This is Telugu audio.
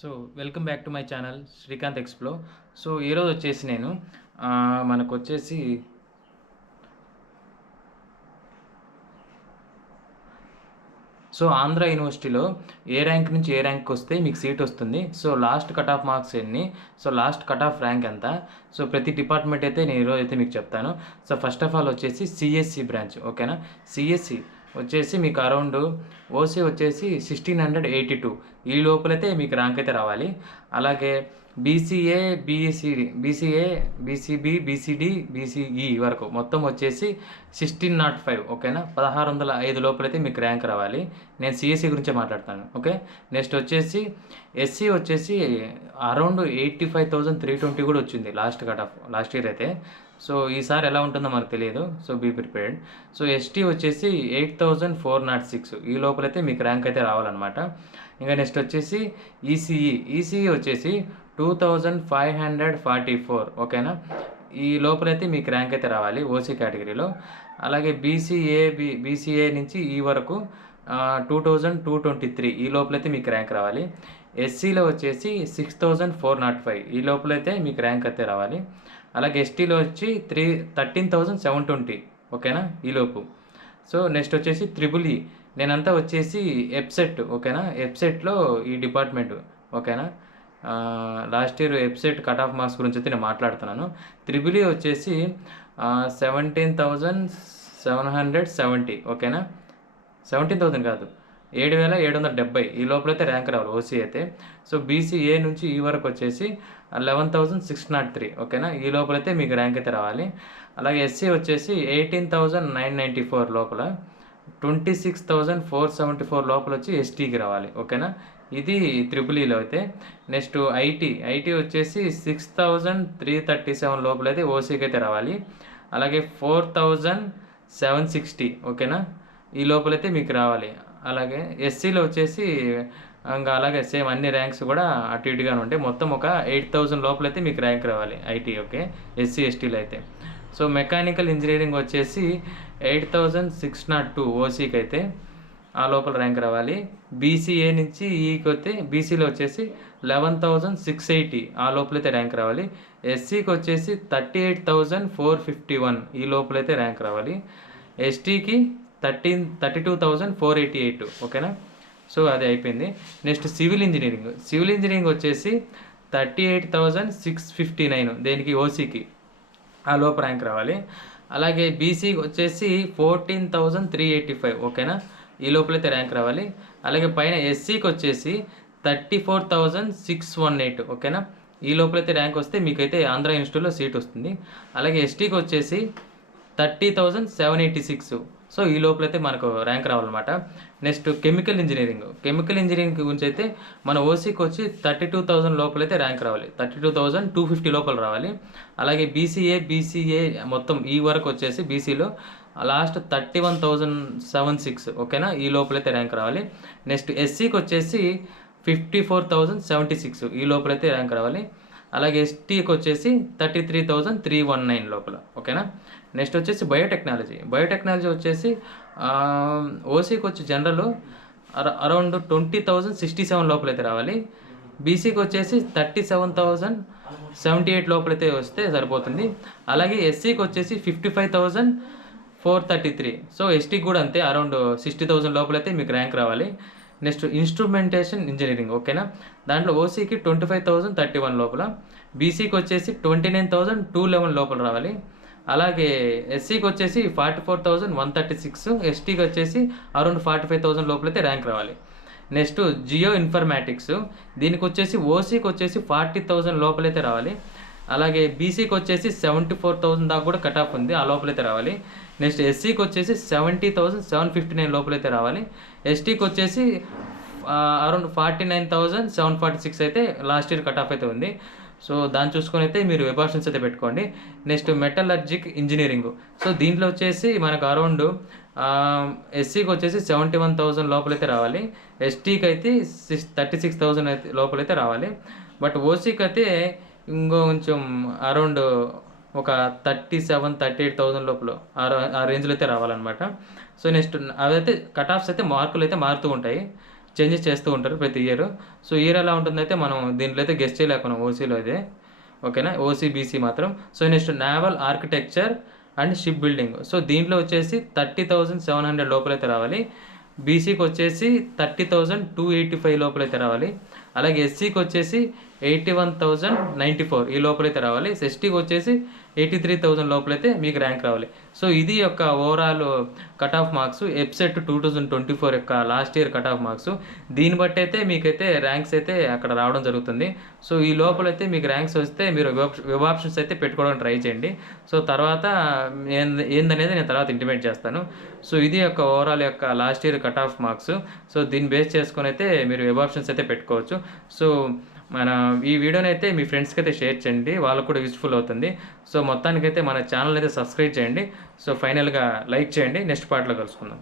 So welcome back to my channel Srikanth explore. So ఈరోజు వచ్చేసి నేను మనకు వచ్చేసి ఆంధ్ర యూనివర్సిటీలో ఏ ర్యాంక్ నుంచి ఏ ర్యాంక్ వస్తే మీకు సీట్ వస్తుంది, so last cut off marks ఎన్ని, so last cut off rank ఎంత, సో ప్రతి డిపార్ట్మెంట్ అయితే నేను ఈరోజు అయితే మీకు చెప్తాను. సో ఫస్ట్ ఆఫ్ ఆల్ వచ్చేసి సిఎస్సి బ్రాంచ్, ఓకేనా. సిఎస్సి వచ్చేసి మీకు అరౌండ్ ఓసీ వచ్చేసి 1682 ఈ లోపలైతే మీకు ర్యాంక్ అయితే రావాలి. అలాగే బీసీఏ, బీసీబీ, బీసీడీ, బీసీఈ వరకు మొత్తం వచ్చేసి 1605, ఓకేనా. 1605 లోపలైతే మీకు ర్యాంక్ రావాలి. నేను సిఎస్సి గురించే మాట్లాడతాను, ఓకే. నెక్స్ట్ వచ్చేసి ఎస్సీ వచ్చేసి అరౌండ్ 85,320 కూడా వచ్చింది last cut off last year అయితే. సో ఈసారి ఎలా ఉంటుందో మనకు తెలియదు, so be prepared. So ST వచ్చేసి 8406 ఈ లోపలైతే మీకు ర్యాంక్ అయితే రావాలన్నమాట. ఇంకా నెక్స్ట్ వచ్చేసి ఈసీఈ వచ్చేసి 2544, ఓకేనా. ఈ లోపలైతే మీకు ర్యాంక్ అయితే రావాలి ఓసీ కేటగిరీలో. అలాగే బీసీఏ నుంచి ఈ వరకు 2223 ఈ లోపలైతే మీకు ర్యాంక్ రావాలి. ఎస్సీలో వచ్చేసి 6405 ఈ లోపలైతే మీకు ర్యాంక్ అయితే రావాలి. అలాగే ఎస్టీలో వచ్చి 13,720, ఓకేనా, ఈలోపు. సో నెక్స్ట్ వచ్చేసి త్రిబుల్ ఈ నేనంతా వచ్చేసి ఎప్సెట్, ఓకేనా. ఎప్సెట్లో ఈ డిపార్ట్మెంట్, ఓకేనా. Last year EAPCET cut off marks గురించి అయితే నేను మాట్లాడుతున్నాను. త్రిబుల్ ఈ వచ్చేసి 17,770, ఓకేనా. 17,000 కాదు, 7,770 ఈ లోపలైతే ర్యాంక్ రావాలి ఓసీ అయితే. సో బీసీఏ నుంచి ఈ వరకు వచ్చేసి 11,603, ఓకేనా, ఈ లోపలైతే మీకు ర్యాంక్ అయితే రావాలి. అలాగే ఎస్సీ వచ్చేసి 18,994 లోపల, 26,474 లోపల వచ్చి ఎస్టీకి రావాలి, ఓకేనా. ఇది త్రిబుల్ ఈలో అయితే. నెక్స్ట్ ఐటీ వచ్చేసి 6,337 లోపలైతే ఓసీకి అయితే రావాలి. అలాగే 4,760, ఓకేనా, ఈ లోపలైతే మీకు రావాలి. అలాగే ఎస్సీలో వచ్చేసి ఇంకా అలాగే సేమ్ అన్ని ర్యాంక్స్ కూడా అటు ఇటుగానే ఉంటాయి. మొత్తం ఒక 8,000 లోపలైతే మీకు ర్యాంక్ రావాలి ఐటీ, ఓకే, ఎస్సీ ఎస్టీలో అయితే. సో మెకానికల్ ఇంజనీరింగ్ వచ్చేసి 8,602 ఓసీకి అయితే ఆ లోపల ర్యాంక్ రావాలి. బీసీఏ నుంచి ఈకి వస్తే బీసీలో వచ్చేసి 11,680 ఆ లోపలైతే ర్యాంక్ రావాలి. ఎస్సీకి వచ్చేసి 38,451 ఈ లోపలైతే ర్యాంక్ రావాలి. ఎస్టీకి 32,488, ఓకేనా. సో అది అయిపోయింది. నెక్స్ట్ సివిల్ ఇంజనీరింగ్ వచ్చేసి 38,659 దేనికి ఓసీకి ఆ లోపు ర్యాంక్ రావాలి. అలాగే బీసీకి వచ్చేసి 14,385, ఓకేనా, ఈ లోపలైతే ర్యాంక్ రావాలి. అలాగే పైన ఎస్సీకి వచ్చేసి 34,618, ఓకేనా, ఈ లోపలైతే ర్యాంక్ వస్తే మీకైతే ఆంధ్ర యూనివర్సిటీలో సీట్ వస్తుంది. అలాగే ఎస్టీకి వచ్చేసి 30,786, సో ఈ లోపలైతే మనకు ర్యాంక్ రావాలన్నమాట. నెక్స్ట్ కెమికల్ ఇంజనీరింగ్ గురించి అయితే మన ఓసీకి వచ్చి 32,000 లోపలైతే ర్యాంక్ రావాలి, 32,250 లోపల రావాలి. అలాగే బీసీఏ మొత్తం ఈ వరకు వచ్చేసి బీసీలో లాస్ట్ 31,076, ఓకేనా, ఈ లోపలైతే ర్యాంక్ రావాలి. నెక్స్ట్ ఎస్సీకి వచ్చేసి 54,076 ఈ లోపలైతే ర్యాంక్ రావాలి. అలాగే ఎస్టీకి వచ్చేసి 33,319 లోపల, ఓకేనా. నెక్స్ట్ వచ్చేసి బయోటెక్నాలజీ వచ్చేసి ఓసీకి వచ్చి జనరల్ అరౌండ్ 20,067 లోపలైతే రావాలి. బీసీకి వచ్చేసి 37,078 లోపలైతే వస్తే సరిపోతుంది. అలాగే ఎస్సీకి వచ్చేసి 55,433, సో ఎస్టీకి కూడా అంతే అరౌండ్ 60,000 లోపలైతే మీకు ర్యాంక్ రావాలి. నెక్స్ట్ ఇన్స్ట్రుమెంటేషన్ ఇంజనీరింగ్, ఓకేనా, దాంట్లో ఓసీకి 25,031 లోపల, బీసీకి వచ్చేసి 29,211 లోపల రావాలి. అలాగే ఎస్సీకి వచ్చేసి 44,136, ఎస్టీకి వచ్చేసి అరౌండ్ 45,000 లోపలైతే ర్యాంక్ రావాలి. నెక్స్ట్ జియో ఇన్ఫర్మాటిక్స్, దీనికి వచ్చేసి ఓసీకి వచ్చేసి 40,000 లోపలైతే రావాలి. అలాగే బీసీకి వచ్చేసి 74,000 దాకా కూడా కట్ ఆఫ్ ఉంది, ఆ లోపలైతే రావాలి. నెక్స్ట్ ఎస్సీకి వచ్చేసి 70,759 లోపలైతే రావాలి. ఎస్టీకి వచ్చేసి అరౌండ్ 49,746 అయితే లాస్ట్ ఇయర్ కట్ ఆఫ్ అయితే ఉంది. సో దాన్ని చూసుకొని అయితే మీరు వెబ్ ఆప్షన్స్ అయితే పెట్టుకోండి. నెక్స్ట్ మెటలర్జిక్ ఇంజనీరింగ్, సో దీంట్లో వచ్చేసి మనకు అరౌండ్ ఎస్సీకి వచ్చేసి 71,000 లోపలైతే రావాలి. ఎస్టీకి అయితే 36,000 అయితే లోపలైతే రావాలి. బట్ ఓసీకి అయితే ఇంకో కొంచెం అరౌండ్ ఒక 37,000-38,000 లోపల ఆ రేంజ్లో అయితే రావాలన్నమాట. సో నెక్స్ట్ అదైతే కట్ ఆఫ్స్ అయితే మార్కులు అయితే మారుతూ ఉంటాయి. చేంజెస్ చేస్తూ ఉంటారు ప్రతి ఇయర్. సో ఇయర్ ఎలా ఉంటుందైతే మనం దీంట్లో అయితే గెస్ చేయలేకున్నాం ఓసీలో అయితే. ఓకేనా, ఓసీ బీసీ మాత్రం. So next naval architecture and ship building. So దీంట్లో వచ్చేసి 30,700 లోపలైతే రావాలి. బీసీకి వచ్చేసి 30,285 లోపలైతే రావాలి. అలాగే ఎస్సీకి వచ్చేసి 81,094 ఈ లోపలైతే రావాలి. ఎస్టీకి వచ్చేసి 83,000 లోపలైతే మీకు ర్యాంక్ రావాలి. సో ఇది యొక్క overall cut off marks, EAPCET 2024 యొక్క last year cut off marks. దీన్ని బట్టి అయితే మీకైతే ర్యాంక్స్ అయితే అక్కడ రావడం జరుగుతుంది. సో ఈ లోపలైతే మీకు ర్యాంక్స్ వస్తే మీరు వెబ్ ఆప్షన్స్ అయితే పెట్టుకోవడానికి ట్రై చేయండి. సో తర్వాత ఏందనేది నేను తర్వాత ఇంటిమేట్ చేస్తాను. సో ఇది యొక్క ఓవరాల్ యొక్క last year cut off marks. So దీన్ని బేస్ చేసుకొని అయితే మీరు వెబ్ ఆప్షన్స్ అయితే పెట్టుకోవచ్చు. సో మన ఈ వీడియోని అయితే మీ ఫ్రెండ్స్కి అయితే షేర్ చేయండి, వాళ్ళకు కూడా యూస్ఫుల్ అవుతుంది. సో మొత్తానికైతే మన ఛానల్ అయితే సబ్స్క్రైబ్ చేయండి. సో ఫైనల్గా లైక్ చేయండి. నెక్స్ట్ పార్ట్లో కలుసుకుందాం.